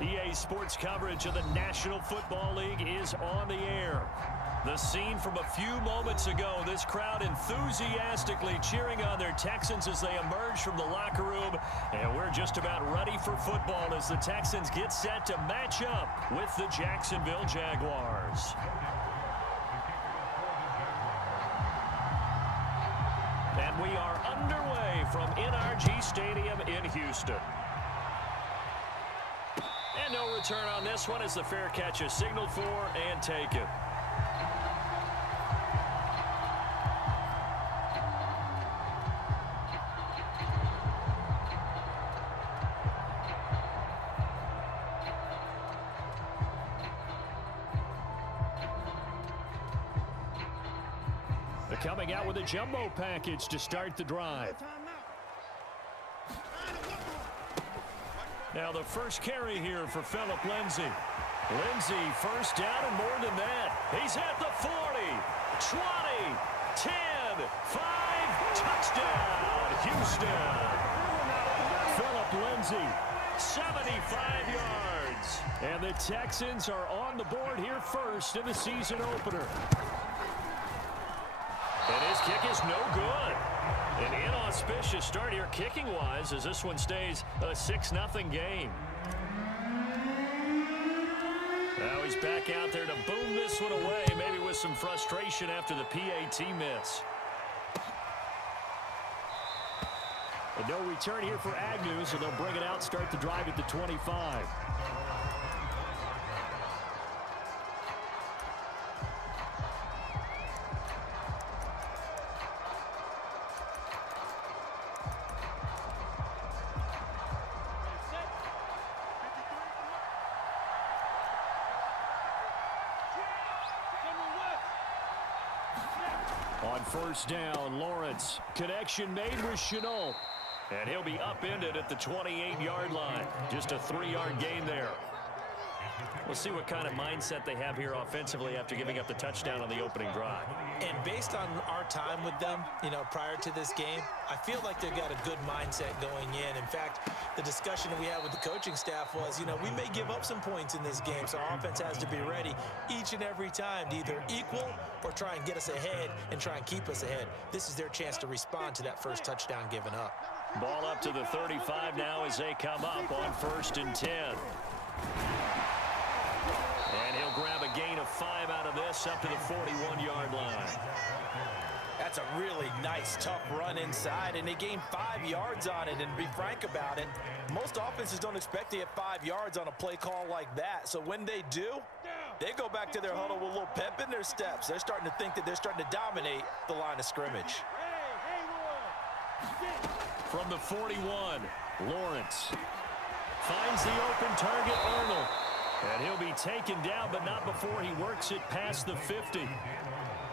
EA Sports coverage of the National Football League is on the air. The scene from a few moments ago, this crowd enthusiastically cheering on their Texans as they emerge from the locker room. And we're just about ready for football as the Texans get set to match up with the Jacksonville Jaguars. And we are underway from NRG Stadium in Houston. And no return on this one as the fair catch is signaled for and taken. They're coming out with a jumbo package to start the drive. Now the first carry here for Phillip Lindsay. Lindsay first down and more than that. He's at the 40, 20, 10, 5, touchdown, Houston. Phillip Lindsay, 75 yards. And the Texans are on the board here first in the season opener. And his kick is no good. An inauspicious start here kicking-wise as this one stays a 6-0 game. Now he's back out there to boom this one away, maybe with some frustration after the PAT miss. And no return here for Agnew, so they'll bring it out, start the drive at the 25. On first down, Lawrence. Connection made with Shenault. And he'll be upended at the 28-yard line. Just a 3-yard gain there. We'll see what kind of mindset they have here offensively after giving up the touchdown on the opening drive. And based on our time with them, prior to this game, I feel like they've got a good mindset going in. In fact, the discussion that we had with the coaching staff was, we may give up some points in this game, so our offense has to be ready each and every time to either equal or try and get us ahead and try and keep us ahead. This is their chance to respond to that first touchdown given up. Ball up to the 35 now as they come up on 1st and 10. And he'll grab a gain of 5 out of this up to the 41-yard line. That's a really nice, tough run inside, and they gained 5 yards on it. And to be frank about it, most offenses don't expect to get 5 yards on a play call like that. So when they do, they go back to their huddle with a little pep in their steps. They're starting to think that they're starting to dominate the line of scrimmage. From the 41, Lawrence finds the open target, Arnold. And he'll be taken down, but not before he works it past the 50.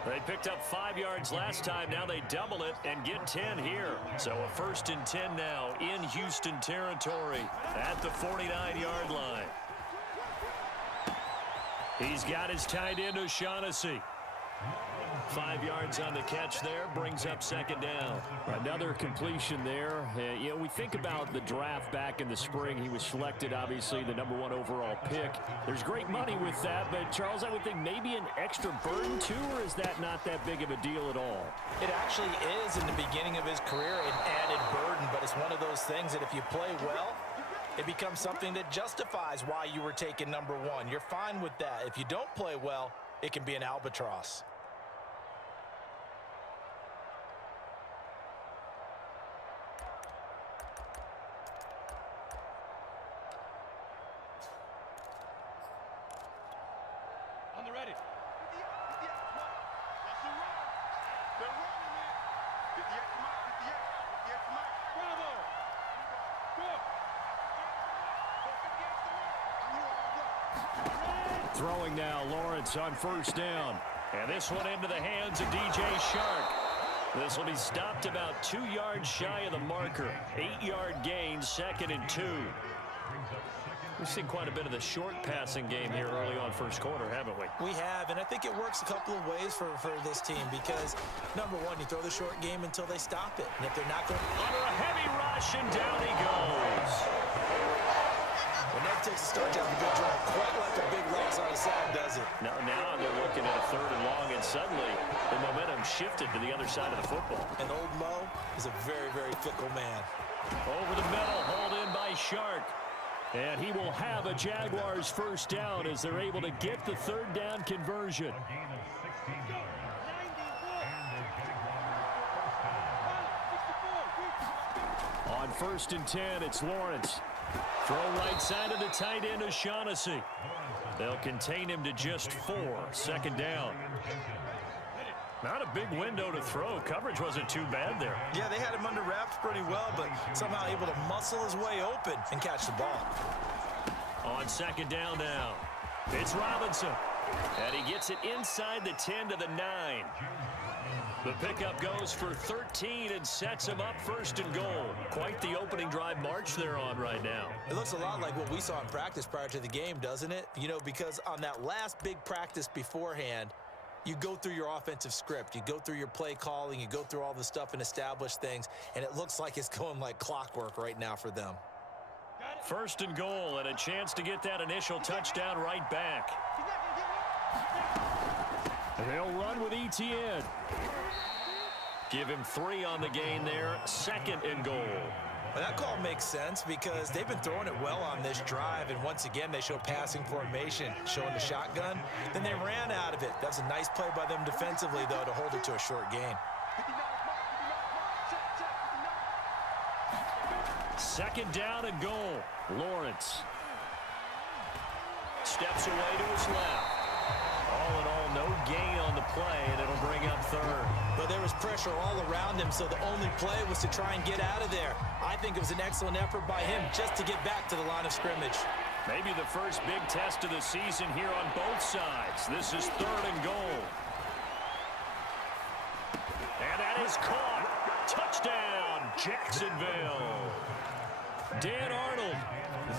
They picked up 5 yards last time. Now they double it and get 10 here. So a 1st and 10 now in Houston territory at the 49-yard line. He's got his tight end, O'Shaughnessy. 5 yards on the catch there, brings up 2nd down. Another completion there. We think about the draft back in the spring. He was selected, obviously, the #1 overall pick. There's great money with that, but, Charles, I would think maybe an extra burden, too, or is that not that big of a deal at all? It actually is in the beginning of his career an added burden, but it's one of those things that if you play well, it becomes something that justifies why you were taken #1. You're fine with that. If you don't play well, it can be an albatross. Throwing now, Lawrence on 1st down. And this one into the hands of DJ Shark. This will be stopped about 2 yards shy of the marker. 8-yard gain, 2nd and 2. We've seen quite a bit of the short passing game here early on first quarter, haven't we? We have, and I think it works a couple of ways for this team because, #1, you throw the short game until they stop it. And if they're not going under a heavy rush, and down he goes. When that takes a start down momentum shifted to the other side of the football. And old Mo is a very, very fickle man. Over the middle, hauled in by Shark. And he will have a Jaguars first down as they're able to get the third down conversion. On 1st and 10, it's Lawrence. Throw right side of the tight end, O'Shaughnessy. They'll contain him to just 4. Second down. Not a big window to throw. Coverage wasn't too bad there. Yeah, they had him under wraps pretty well, but somehow able to muscle his way open and catch the ball. On 2nd down now, it's Robinson. And he gets it inside the 10 to the 9. The pickup goes for 13 and sets him up 1st and goal. Quite the opening drive march they're on right now. It looks a lot like what we saw in practice prior to the game, doesn't it? You know, because on that last big practice beforehand, you go through your offensive script. You go through your play calling. You go through all the stuff and establish things. And it looks like it's going like clockwork right now for them. 1st and goal and a chance to get that initial touchdown right back. They'll run with Etienne. Give him 3 on the gain there. 2nd and goal. Well, that call makes sense because they've been throwing it well on this drive, and once again they show passing formation, showing the shotgun. Then they ran out of it. That's a nice play by them defensively, though, to hold it to a short gain. 2nd down and goal. Lawrence steps away to his left. All in all, no gain on the play, and it'll bring up 3rd. But there was pressure all around him, so the only play was to try and get out of there. I think it was an excellent effort by him just to get back to the line of scrimmage. Maybe the first big test of the season here on both sides. This is 3rd and goal. And that is caught. Touchdown, Jacksonville. Dan Arnold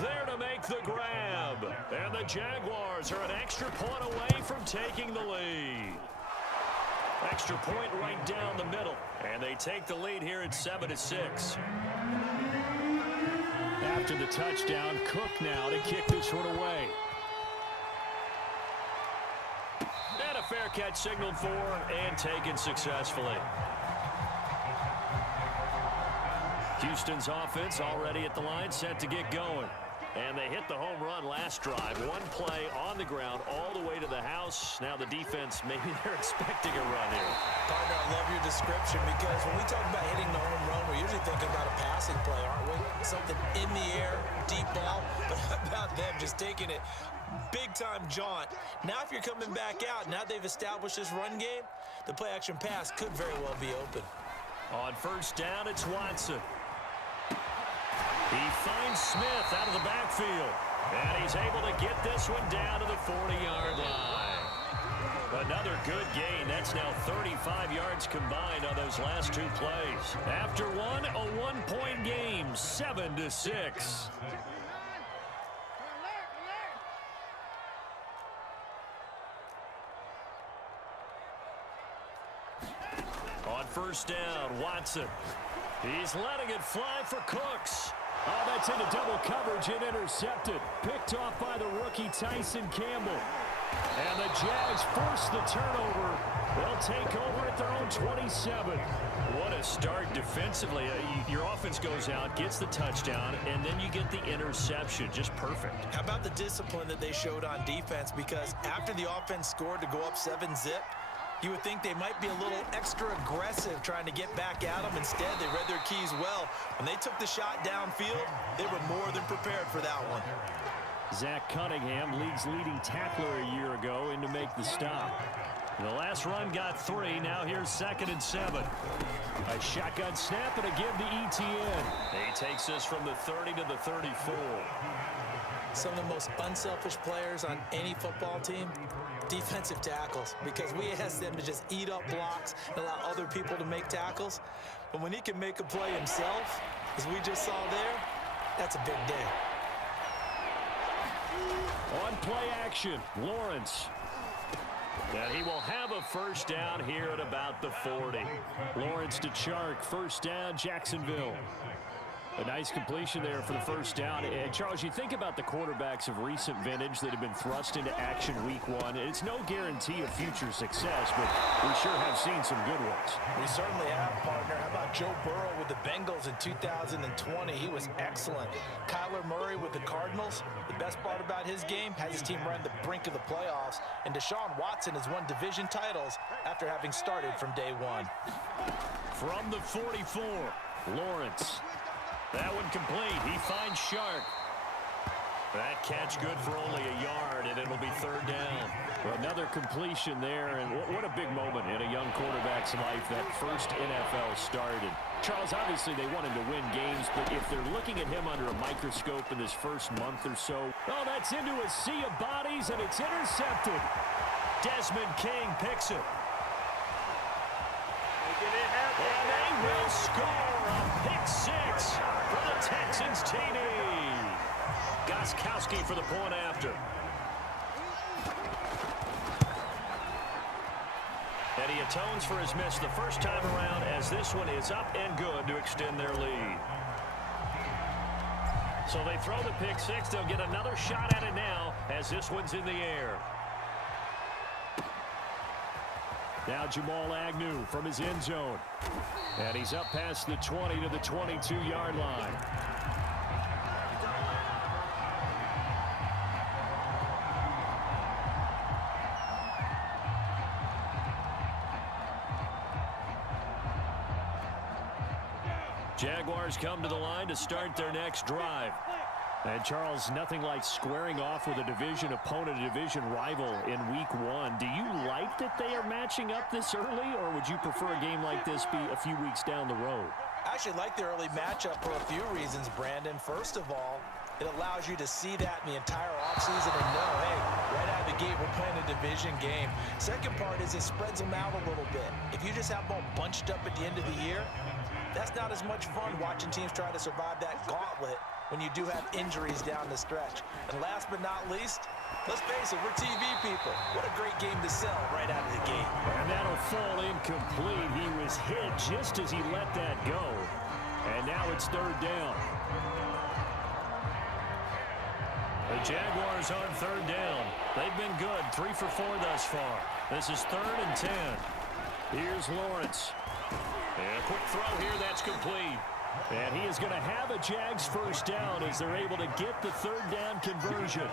there to make the grab. And the Jaguars are an extra point away from taking the lead. Extra point right down the middle. And they take the lead here at 7-6. After the touchdown, Cook now to kick this one away. And a fair catch signaled for and taken successfully. Houston's offense already at the line, set to get going. And they hit the home run last drive. One play on the ground all the way to the house. Now the defense, maybe they're expecting a run here. Partner, I love your description because when we talk about hitting the home run, we're usually thinking about a passing play, aren't we? Something in the air, deep ball. But how about them just taking it big-time jaunt? Now if you're coming back out, now they've established this run game, the play-action pass could very well be open. On 1st down, it's Watson. He finds Smith out of the backfield. And he's able to get this one down to the 40-yard line. Another good gain. That's now 35 yards combined on those last 2 plays. After one, a 1-point game, 7-6. On 1st down, Watson. He's letting it fly for Cooks. Oh, that's into double coverage and intercepted. Picked off by the rookie Tyson Campbell. And the Jags force the turnover. They'll take over at their own 27. What a start defensively. Your offense goes out, gets the touchdown, and then you get the interception. Just perfect. How about the discipline that they showed on defense? Because after the offense scored to go up 7-zip, you would think they might be a little extra aggressive trying to get back at them. Instead, they read their keys well. When they took the shot downfield, they were more than prepared for that one. Zach Cunningham, league's leading tackler a year ago, in to make the stop. The last run got 3. Now here's 2nd and 7. A shotgun snap and a give to Etienne. He takes this from the 30 to the 34. Some of the most unselfish players on any football team, defensive tackles, because we ask them to just eat up blocks and allow other people to make tackles. But when he can make a play himself, as we just saw there, that's a big day. On play action, Lawrence. And he will have a first down here at about the 40. Lawrence to Chark, first down, Jacksonville. A nice completion there for the first down. And, Charles, you think about the quarterbacks of recent vintage that have been thrust into action week one. It's no guarantee of future success, but we sure have seen some good ones. We certainly have, partner. How about Joe Burrow with the Bengals in 2020? He was excellent. Kyler Murray with the Cardinals. The best part about his game has his team right on the brink of the playoffs. And Deshaun Watson has won division titles after having started from day one. From the 44, Lawrence. That one complete. He finds Shark. That catch good for only a yard, and it'll be third down. Well, another completion there, and what a big moment in a young quarterback's life, that first NFL start. And Charles, obviously they want him to win games, but if they're looking at him under a microscope in this first month or so, oh, that's into a sea of bodies, and it's intercepted. Desmond King picks it. And they will score a pick six for the Texans TD. Gostkowski for the point after. And he atones for his miss the first time around as this one is up and good to extend their lead. So they throw the pick six. They'll get another shot at it now as this one's in the air. Now Jamal Agnew from his end zone. And he's up past the 20 to the 22-yard line. Jaguars come to the line to start their next drive. And, Charles, nothing like squaring off with a division opponent, a division rival in week one. Do you like that they are matching up this early, or would you prefer a game like this be a few weeks down the road? I actually like the early matchup for a few reasons, Brandon. First of all, it allows you to see that in the entire offseason and know, hey, right out of the gate, we're playing a division game. Second part is it spreads them out a little bit. If you just have them all bunched up at the end of the year, that's not as much fun watching teams try to survive that gauntlet when you do have injuries down the stretch. And last but not least, let's face it, we're TV people. What a great game to sell right out of the gate. And that'll fall incomplete. He was hit just as he let that go. And now it's third down. The Jaguars on third down. They've been good, 3 for 4 thus far. This is 3rd and 10. Here's Lawrence. And a quick throw here, that's complete. And he is going to have a Jags first down as they're able to get the third down conversion.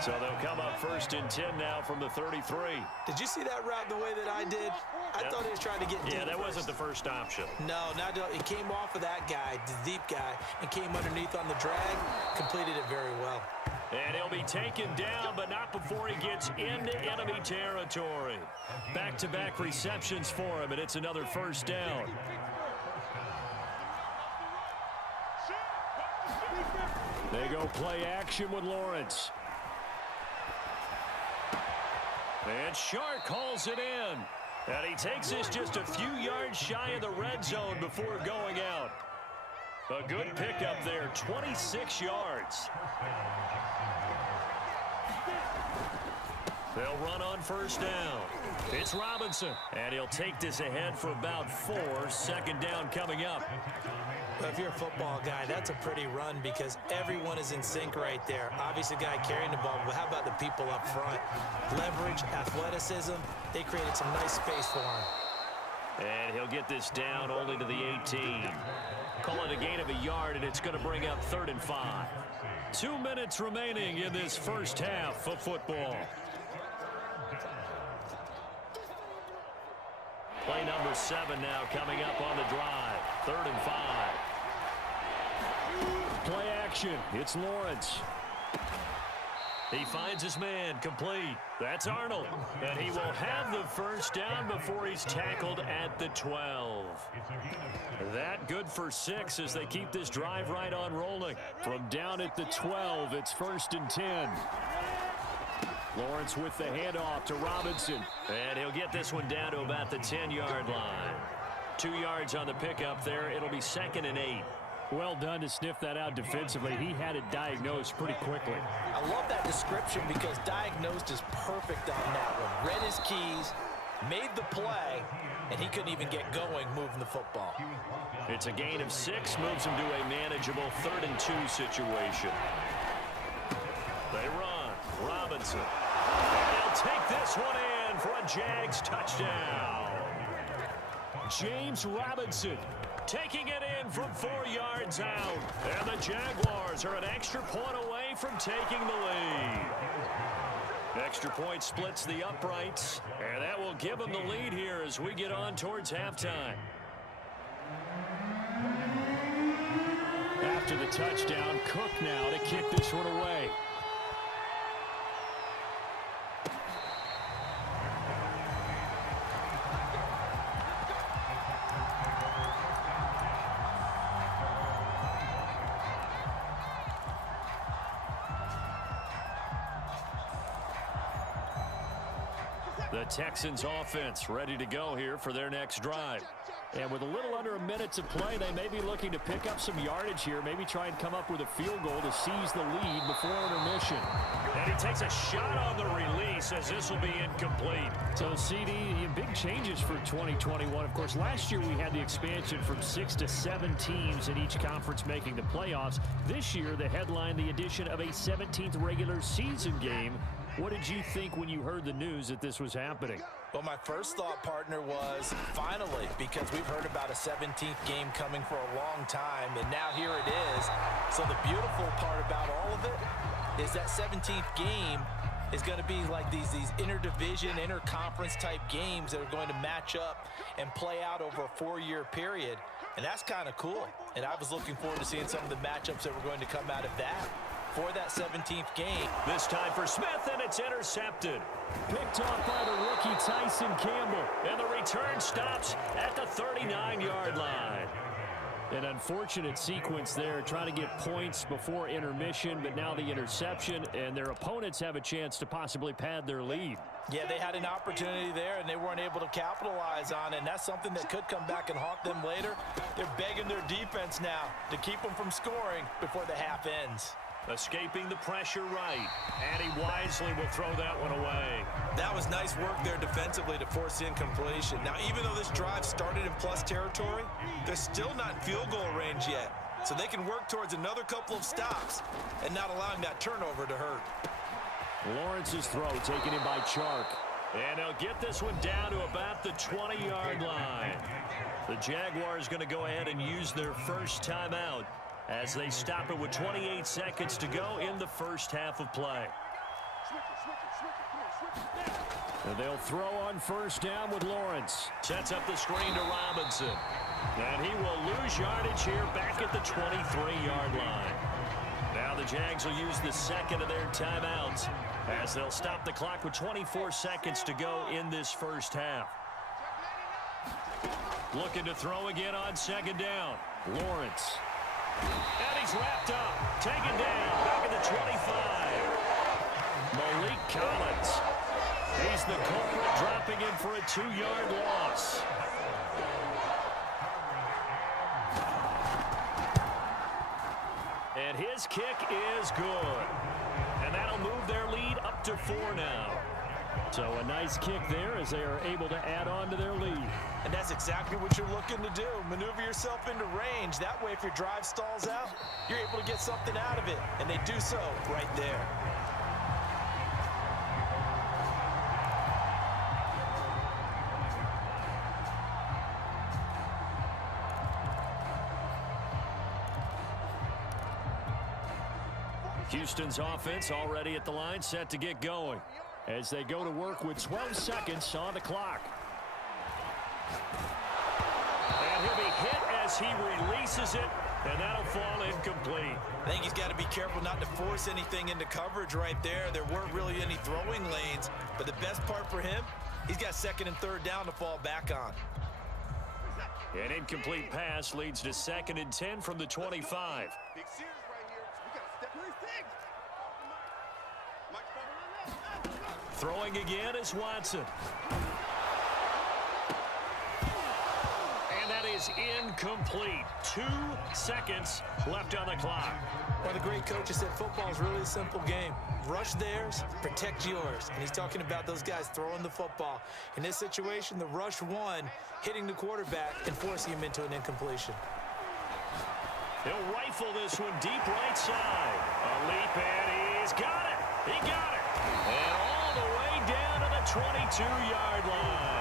So they'll come up 1st and 10 now from the 33. Did you see that route the way that I did? I thought he was trying to get deep. Yeah, that wasn't the first option. No, it came off of that guy, the deep guy, and came underneath on the drag, completed it very well. And he'll be taken down, but not before he gets into enemy territory. Back-to-back receptions for him, and it's another first down. They go play action with Lawrence. And Shark calls it in. And he takes this just a few yards shy of the red zone before going out. A good pickup there, 26 yards. They'll run on first down. It's Robinson, and he'll take this ahead for about 4. Second down coming up. But if you're a football guy, that's a pretty run because everyone is in sync right there. Obviously, the guy carrying the ball, but how about the people up front? Leverage, athleticism, they created some nice space for him. And he'll get this down only to the 18. Call it a gain of a yard, and it's going to bring up 3rd and 5. 2 minutes remaining in this first half of football. Play number 7 now coming up on the drive. 3rd and 5. Play action. It's Lawrence. He finds his man complete. That's Arnold. And he will have the first down before he's tackled at the 12. That good for 6 as they keep this drive right on rolling. From down at the 12, it's 1st and 10. Lawrence with the handoff to Robinson. And he'll get this one down to about the 10-yard line. 2 yards on the pickup there. It'll be 2nd and 8. Well done to sniff that out defensively. He had it diagnosed pretty quickly. I love that description because diagnosed is perfect on that one. Read his keys, made the play, and he couldn't even get going moving the football. It's a gain of 6, moves them to a manageable 3rd and 2 situation. They run. Robinson. And they'll take this one in for a Jags touchdown. James Robinson taking it in from 4 yards out. And the Jaguars are an extra point away from taking the lead. Extra point splits the uprights, and that will give them the lead here as we get on towards halftime. After the touchdown, Cook now to kick this one away. The Texans offense ready to go here for their next drive. And with a little under a minute to play, they may be looking to pick up some yardage here, maybe try and come up with a field goal to seize the lead before intermission. And he takes a shot on the release as this will be incomplete. So, CD, big changes for 2021. Of course, last year we had the expansion from 6 to 7 teams in each conference making the playoffs. This year, the headline, the addition of a 17th regular season game. What did you think when you heard the news that this was happening? Well, my first thought, partner, was finally, because we've heard about a 17th game coming for a long time, and now here it is. So the beautiful part about all of it is that 17th game is going to be like these interdivision, interconference type games that are going to match up and play out over a 4-year period. And that's kind of cool. And I was looking forward to seeing some of the matchups that were going to come out of that for that 17th game. This time for Smith, and it's intercepted. Picked off by the rookie Tyson Campbell. And the return stops at the 39-yard line. An unfortunate sequence there, trying to get points before intermission, but now the interception, and their opponents have a chance to possibly pad their lead. Yeah, they had an opportunity there, and they weren't able to capitalize on it, and that's something that could come back and haunt them later. They're begging their defense now to keep them from scoring before the half ends. Escaping the pressure right, and he wisely will throw that one away. That was nice work there defensively to force incompletion. Now, even though this drive started in plus territory, they're still not in field goal range yet. So they can work towards another couple of stops and not allowing that turnover to hurt. Lawrence's throw taken in by Chark. And they'll get this one down to about the 20-yard line. The Jaguars going to go ahead and use their first timeout as they stop it with 28 seconds to go in the first half of play. And they'll throw on first down with Lawrence. Sets up the screen to Robinson. And he will lose yardage here back at the 23-yard line. Now the Jags will use the second of their timeouts as they'll stop the clock with 24 seconds to go in this first half. Looking to throw again on second down. Lawrence. And he's wrapped up. Taken down. Back at the 25. Malik Collins. He's the culprit, dropping in for a 2-yard loss. And his kick is good. And that'll move their lead up to 4 now. So a nice kick there as they are able to add on to their lead. And that's exactly what you're looking to do. Maneuver yourself into range. That way, if your drive stalls out, you're able to get something out of it. And they do so right there. Houston's offense already at the line, set to get going as they go to work with 12 seconds on the clock. And he'll be hit as he releases it, and that'll fall incomplete. I think he's got to be careful not to force anything into coverage right there. There weren't really any throwing lanes, but the best part for him, he's got second and third down to fall back on. An incomplete pass leads to 2nd and 10 from the 25. Throwing again is Watson. And that is incomplete. 2 seconds left on the clock. One of the great coaches said football is really a simple game. Rush theirs, protect yours. And he's talking about those guys throwing the football. In this situation, the rush one, hitting the quarterback and forcing him into an incompletion. He'll rifle this one deep right side. A leap, and he's got it. He got it. And all the way down to the 22-yard line.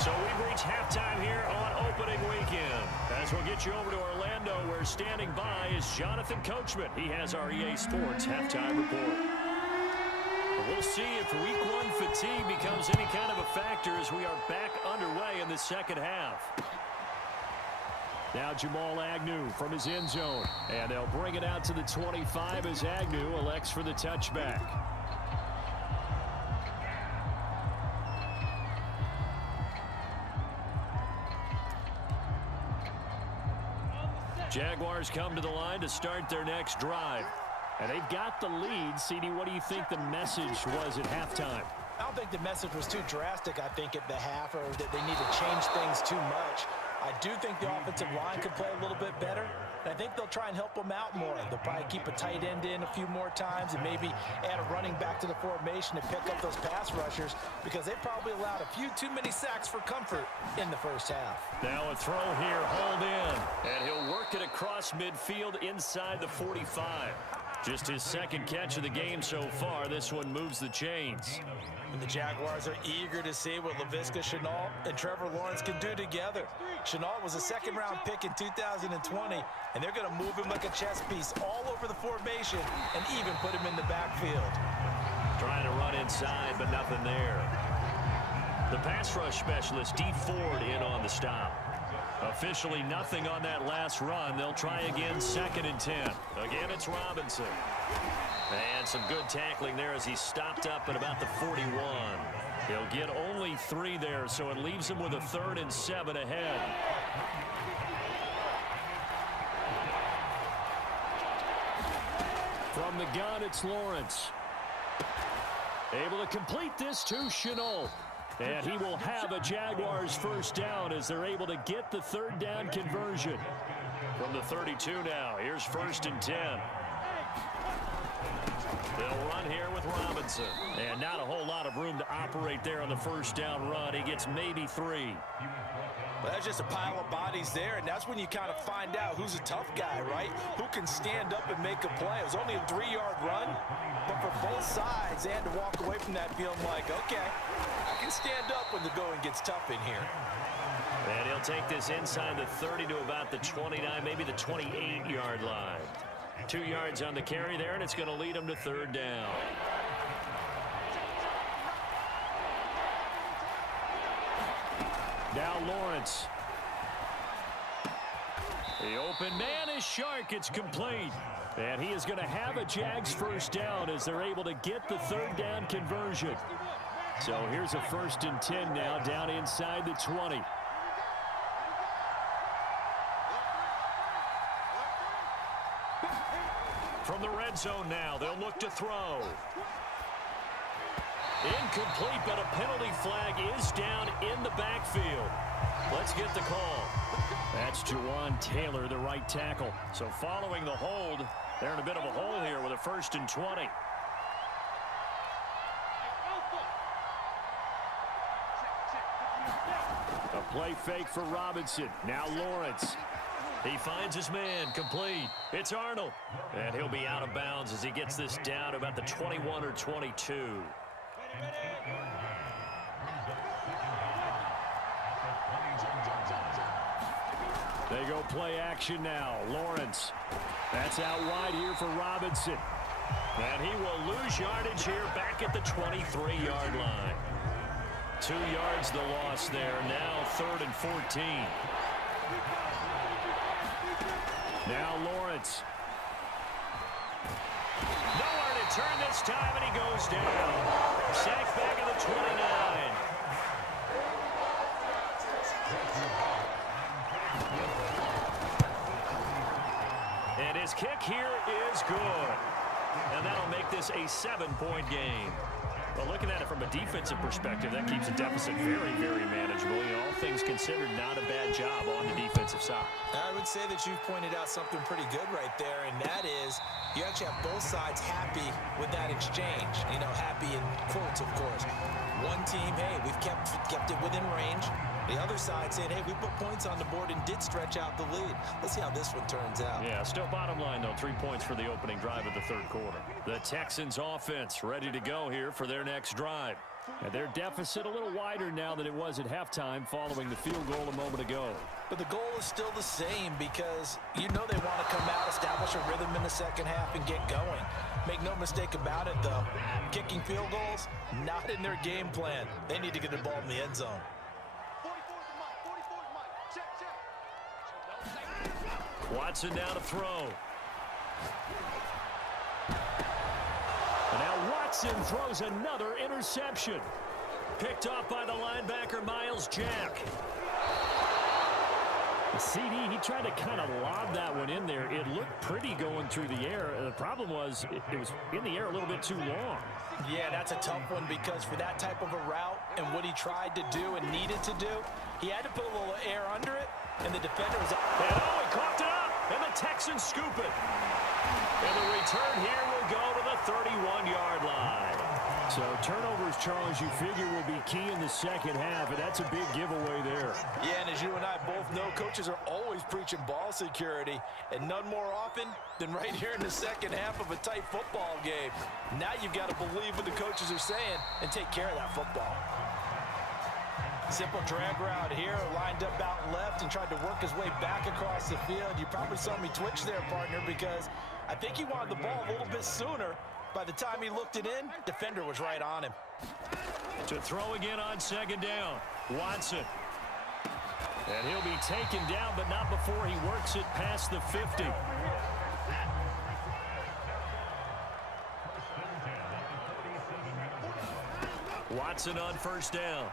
So we've reached halftime here on opening weekend. As we'll get you over to Orlando, where standing by is Jonathan Coachman. He has our EA Sports halftime report. We'll see if week one fatigue becomes any kind of a factor as we are back underway in the second half. Now Jamal Agnew from his end zone. And they'll bring it out to the 25 as Agnew elects for the touchback. Jaguars come to the line to start their next drive. And they've got the lead. CD, what do you think the message was at halftime? I don't think the message was too drastic, I think, at the half, or that they need to change things too much. I do think the offensive line could play a little bit better, and I think they'll try and help them out more. They'll probably keep a tight end in a few more times and maybe add a running back to the formation to pick up those pass rushers, because they probably allowed a few too many sacks for comfort in the first half. Now a throw here, hauled in, and he'll work it across midfield inside the 45. Just his second catch of the game so far. This one moves the chains. And the Jaguars are eager to see what Laviska Shenault and Trevor Lawrence can do together. Shenault was a second-round pick in 2020, and they're going to move him like a chess piece all over the formation and even put him in the backfield. Trying to run inside, but nothing there. The pass rush specialist, Dee Ford, in on the stop. Officially nothing on that last run. They'll try again, 2nd and 10. Again, it's Robinson. And some good tackling there as he stopped up at about the 41. He'll get only 3 there, so it leaves him with a 3rd and 7 ahead. From the gun, it's Lawrence. Able to complete this to Shenault. And he will have a Jaguars first down as they're able to get the 3rd down conversion. From the 32 now, here's 1st and 10. They'll run here with Robinson. And not a whole lot of room to operate there on the first down run. He gets maybe 3. Well, that's just a pile of bodies there, and that's when you kind of find out who's a tough guy, right? Who can stand up and make a play. It was only a 3-yard run, but for both sides, they had to walk away from that feeling like, okay, I can stand up when the going gets tough in here. And he'll take this inside the 30 to about the 29, maybe the 28-yard line. 2 yards on the carry there, and it's going to lead him to 3rd down. Now Lawrence. The open man is Shark. It's complete. And he is going to have a Jags first down as they're able to get the 3rd down conversion. So here's a 1st and 10 now down inside the 20. From the red zone now, they'll look to throw. Incomplete, but a penalty flag is down in the backfield. Let's get the call. That's Juwan Taylor, the right tackle. So following the hold, they're in a bit of a hole here with a 1st and 20. A play fake for Robinson. Now Lawrence. He finds his man, complete. It's Arnold. And he'll be out of bounds as he gets this down to about the 21 or 22. They go play action now. Lawrence. That's out wide here for Robinson. And he will lose yardage here back at the 23-yard line. 2 yards the loss there. Now 3rd and 14. Now Lawrence. Nowhere to turn this time, and he goes down. Sacked back at the 29. And his kick here is good. And that'll make this a 7-point game. Well, looking at it from a defensive perspective, that keeps the deficit very, very manageable. You know, all things considered, not a bad job on the defensive side. I would say that you've pointed out something pretty good right there, and that is is you actually have both sides happy with that exchange. You know, happy in quotes, of course. One team, hey, we've kept it within range. The other side saying, hey, we put points on the board and did stretch out the lead. Let's see how this one turns out. Yeah, still bottom line, though, 3 points for the opening drive of the third quarter. The Texans offense ready to go here for their next drive. And their deficit a little wider now than it was at halftime following the field goal a moment ago. But the goal is still the same because you know they want to come out, establish a rhythm in the second half, and get going. Make no mistake about it, though. Kicking field goals, not in their game plan. They need to get the ball in the end zone. Watson now to throw. And now Watson throws another interception. Picked off by the linebacker, Miles Jack. The CD, he tried to kind of lob that one in there. It looked pretty going through the air. The problem was it was in the air a little bit too long. Yeah, that's a tough one because for that type of a route and what he tried to do and needed to do, he had to put a little air under it, and the defender was... And he coughed it up, and the Texans scoop it. And the return here will go to the 31-yard line. So turnovers, Charles, you figure will be key in the second half, and that's a big giveaway there. Yeah, and as you and I both know, coaches are always preaching ball security, and none more often than right here in the second half of a tight football game. Now you've got to believe what the coaches are saying and take care of that football. Simple drag route here, lined up out left and tried to work his way back across the field. You probably saw me twitch there, partner, because I think he wanted the ball a little bit sooner. By the time he looked it in, defender was right on him. To throw again on second down, Watson. And he'll be taken down, but not before he works it past the 50. Watson on first down.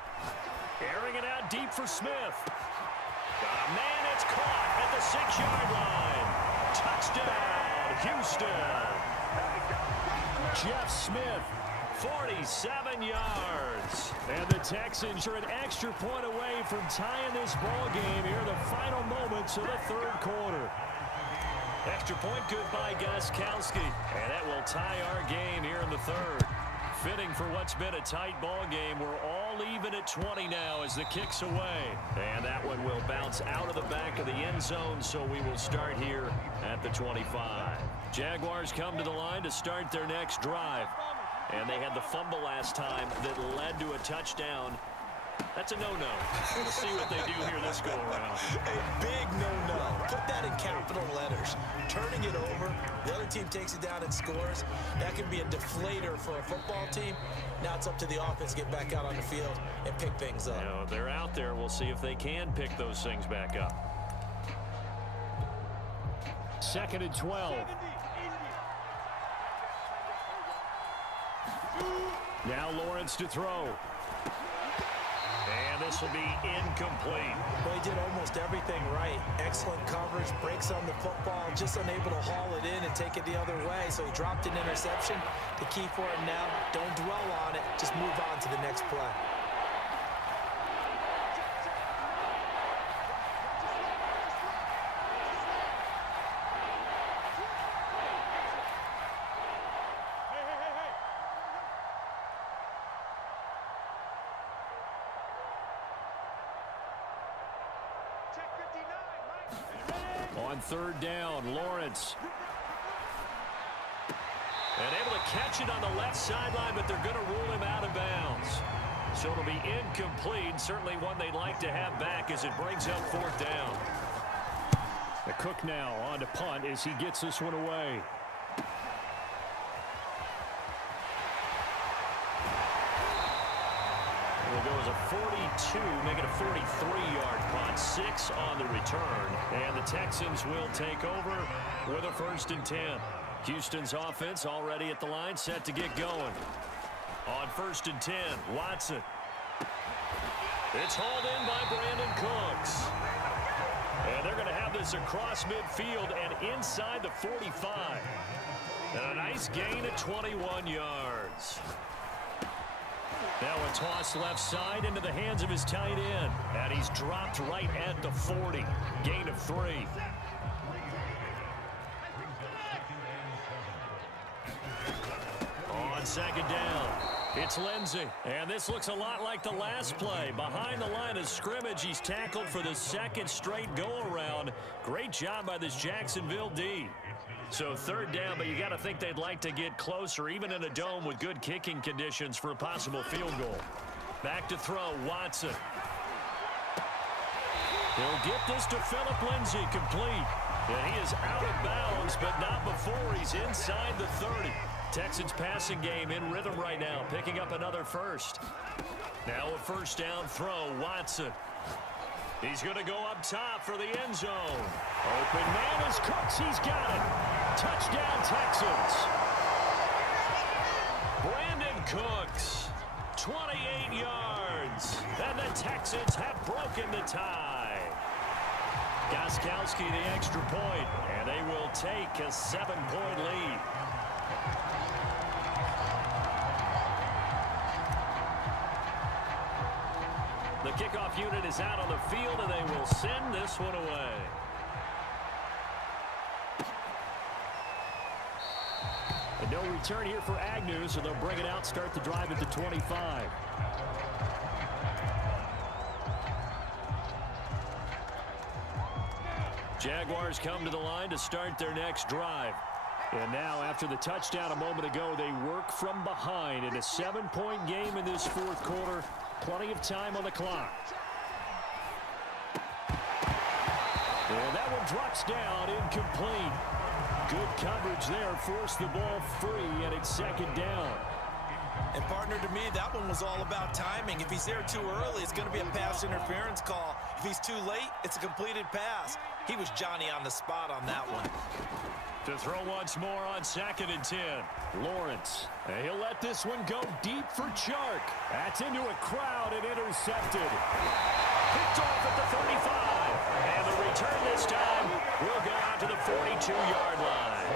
Airing it out deep for Smith. Got a man, it's caught at the 6-yard line. Touchdown, Houston. Jeff Smith, 47 yards. And the Texans are an extra point away from tying this ball game here in the final moments of the third quarter. Extra point good by Gostkowski. And that will tie our game here in the third. Fitting for what's been a tight ball game. We're all even at 20 now as the kick's away. And that one will bounce out of the back of the end zone, so we will start here at the 25. Jaguars come to the line to start their next drive. And they had the fumble last time that led to a touchdown. That's a no-no. We'll see what they do here this go-around. A big no-no. Put that in capital letters. Turning it over, the other team takes it down and scores. That can be a deflator for a football team. Now it's up to the offense to get back out on the field and pick things up. You know, they're out there. We'll see if they can pick those things back up. 2nd and 12. Now Lawrence to throw. And this will be incomplete. Well, he did almost everything right. Excellent coverage, breaks on the football, just unable to haul it in and take it the other way. So he dropped an interception. The key for him now, don't dwell on it. Just move on to the next play. On third down, Lawrence. And able to catch it on the left sideline, but they're going to rule him out of bounds. So it'll be incomplete. Certainly one they'd like to have back as it brings up fourth down. The Cook now on to punt as he gets this one away. Will go as a 42, make it a 43-yard punt. 6 on the return. And the Texans will take over with a 1st and 10. Houston's offense already at the line, set to get going. On 1st and 10, Watson. It's hauled in by Brandon Cooks. And they're going to have this across midfield and inside the 45. And a nice gain at 21 yards. Now a toss left side into the hands of his tight end. And he's dropped right at the 40. Gain of 3. on second down. It's Lindsey, and this looks a lot like the last play. Behind the line of scrimmage, he's tackled for the second straight go-around. Great job by this Jacksonville D. So third down, but you got to think they'd like to get closer, even in a dome with good kicking conditions for a possible field goal. Back to throw, Watson. He'll get this to Phillip Lindsay, complete. And he is out of bounds, but not before he's inside the 30. Texans passing game in rhythm right now, picking up another first. Now a first down throw, Watson. He's going to go up top for the end zone. Open man is Cooks. He's got it. Touchdown, Texans. Brandon Cooks, 28 yards. And the Texans have broken the tie. Gostkowski the extra point, and they will take a 7-point lead. The kickoff unit is out on the field, and they will send this one away. And no return here for Agnew, so they'll bring it out, start the drive at the 25. Jaguars come to the line to start their next drive. And now, after the touchdown a moment ago, they work from behind in a 7-point game in this fourth quarter. Plenty of time on the clock. And that one drops down, incomplete. Good coverage there, forced the ball free, and it's second down. And, partner, to me, that one was all about timing. If he's there too early, it's going to be a pass interference call. If he's too late, it's a completed pass. He was Johnny on the spot on that one. To throw once more on 2nd and 10. Lawrence. And he'll let this one go deep for Chark. That's into a crowd and intercepted. Picked off at the 35. And the return this time will go out to the 42-yard line.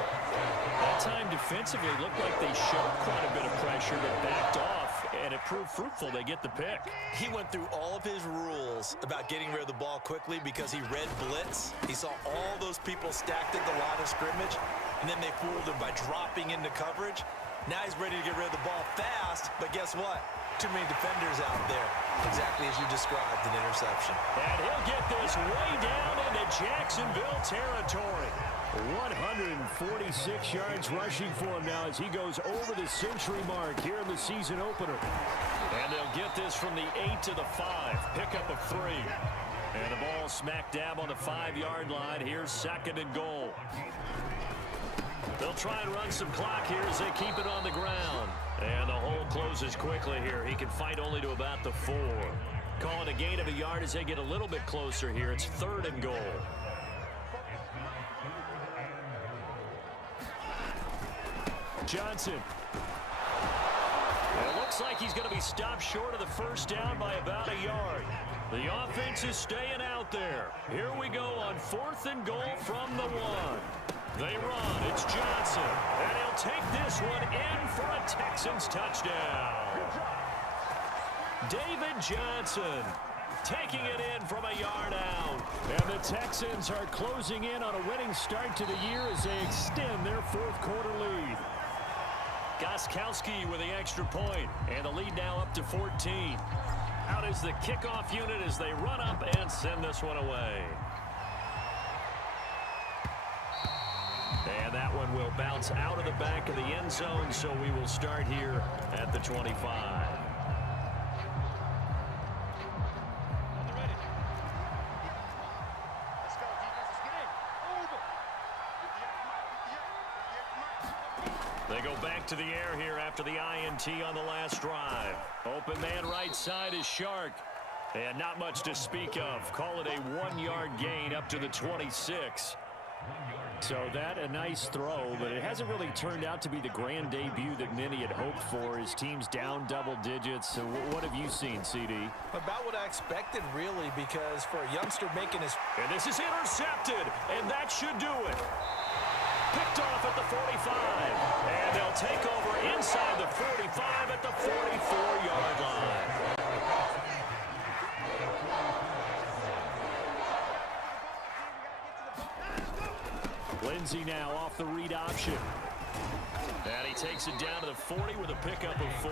That time defensively looked like they showed quite a bit of pressure but backed off, and it proved fruitful. They get the pick. He went through all of his rules about getting rid of the ball quickly because he read blitz. He saw all those people stacked at the line of scrimmage, and then they fooled him by dropping into coverage. Now he's ready to get rid of the ball fast, but guess what? Too many defenders out there. Exactly as you described, an interception. And he'll get this way down into Jacksonville territory. 146 yards rushing for him now as he goes over the century mark here in the season opener. And they'll get this from the 8 to the 5. Pickup of 3. And the ball smack dab on the 5-yard line. Here's 2nd and goal. They'll try and run some clock here as they keep it on the ground. And the hole closes quickly here. He can fight only to about the 4. Calling a gain of a yard as they get a little bit closer here. It's 3rd and goal. Johnson. It looks like he's going to be stopped short of the first down by about a yard. The offense is staying out there. Here we go on 4th and goal from the 1. They run. It's Johnson. And he'll take this one in for a Texans touchdown. David Johnson taking it in from a yard out. And the Texans are closing in on a winning start to the year as they extend their fourth quarter lead. Gostkowski with the extra point, and the lead now up to 14. Out is the kickoff unit as they run up and send this one away. And that one will bounce out of the back of the end zone, so we will start here at the 25. They go back to the air here after the INT on the last drive. Open man right side is Shark. And not much to speak of. Call it a 1-yard gain up to the 26. So that a nice throw, but it hasn't really turned out to be the grand debut that many had hoped for. His team's down double digits. So what have you seen, CD? About what I expected, really, because for a youngster making his... And this is intercepted, and that should do it. Picked off at the 45, and they'll take over inside the 45 at the 44-yard line. Lindsey now off the read option. And he takes it down to the 40 with a pickup of 4.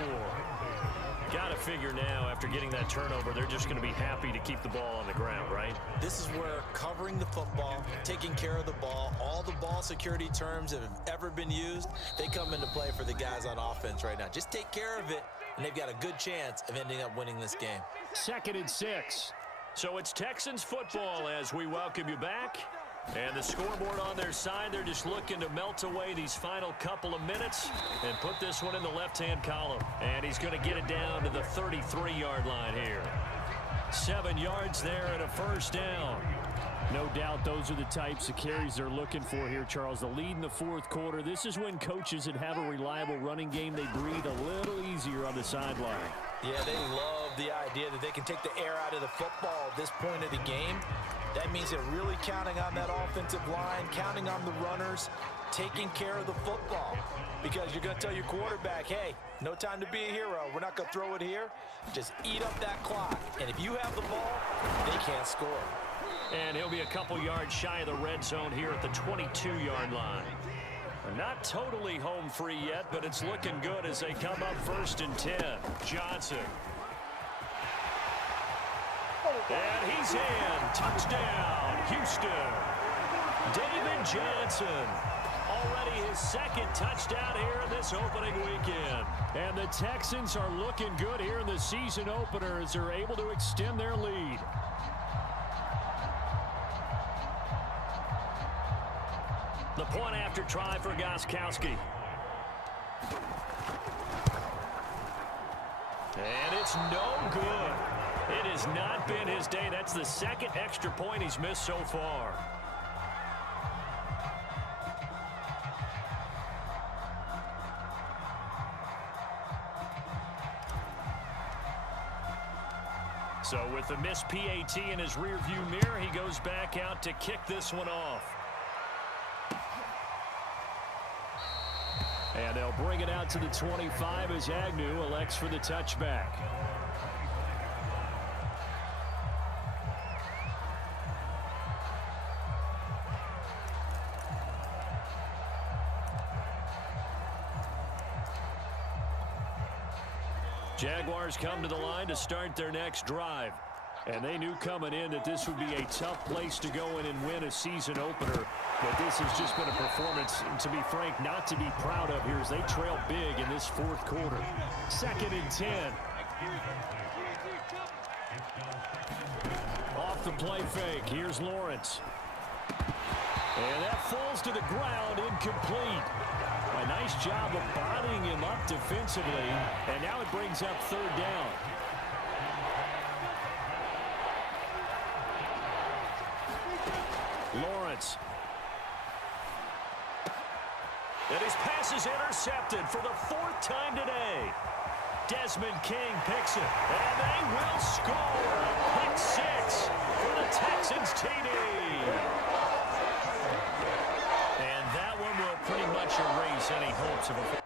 Got to figure now, after getting that turnover, they're just going to be happy to keep the ball on the ground, right? This is where covering the football, taking care of the ball, all the ball security terms that have ever been used, they come into play for the guys on offense right now. Just take care of it, and they've got a good chance of ending up winning this game. 2nd and 6. So it's Texans football as we welcome you back. And the scoreboard on their side, they're just looking to melt away these final couple of minutes and put this one in the left-hand column. And he's going to get it down to the 33-yard line here. 7 yards there and a first down. No doubt those are the types of carries they're looking for here, Charles. The lead in the 4th quarter. This is when coaches that have a reliable running game, they breathe a little easier on the sideline. Yeah, they love the idea that they can take the air out of the football at this point of the game. That means they're really counting on that offensive line, counting on the runners, taking care of the football. Because you're going to tell your quarterback, hey, no time to be a hero. We're not going to throw it here. Just eat up that clock. And if you have the ball, they can't score. And he'll be a couple yards shy of the red zone here at the 22-yard line. Not totally home free yet, but it's looking good as they come up 1st and 10. Johnson. And he's in. Touchdown, Houston. David Johnson. Already his 2nd touchdown here in this opening weekend. And the Texans are looking good here in the season opener as they're able to extend their lead. The point after try for Gostkowski. And it's no good. It has not been his day. That's the 2nd extra point he's missed so far. So with the missed PAT in his rearview mirror, he goes back out to kick this one off. And they'll bring it out to the 25 as Agnew elects for the touchback. Jaguars come to the line to start their next drive. And they knew coming in that this would be a tough place to go in and win a season opener. But this has just been a performance, to be frank, not to be proud of here as they trail big in this 4th quarter. 2nd and 10. Off the play fake, here's Lawrence. And that falls to the ground, incomplete. A nice job of bodying him up defensively. And now it brings up 3rd down. Lawrence. And his pass is intercepted for the 4th time today. Desmond King picks it. And they will score. Pick 6 for the Texans TD. And that one will pretty much erase any hopes of a